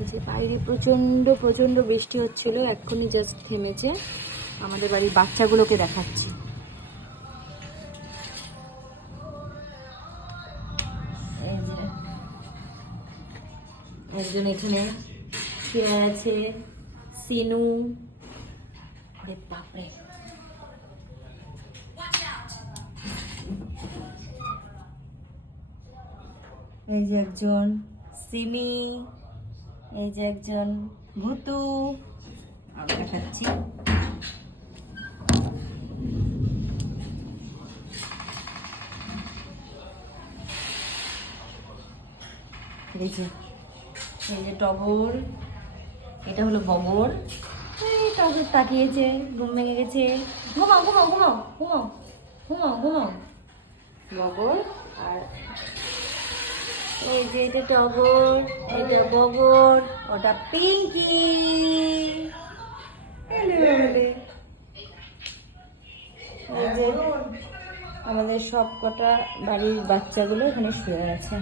এই যে বাইরে প্রচণ্ড প্রচণ্ড বৃষ্টি হচ্ছিল, এক্ষুনি জাস্ট থেমেছে। আমাদের বাড়ির বাচ্চাগুলোকে দেখাচ্ছি। এই যে একজন এখানে শুয়ে আছে, সিনু। বাপরে, এই যে একজন সিমি, এই যে একজন ভুতু। আমি দেখাচ্ছি। এই যে টগর, এটা হলো বগর। এই টগর তাকিয়েছে, ঘুম ভেঙে গেছে। ঘুমাও ঘুমাও ঘুমাও ঘুমাও ঘুমাও ঘুমাও। বগর। আর এই যে এটা টগর, এটা বগর, ওটা পিঙ্কি। এই যে আমাদের সব কটা বাড়ির বাচ্চাগুলো এখানে শুয়ে আছে।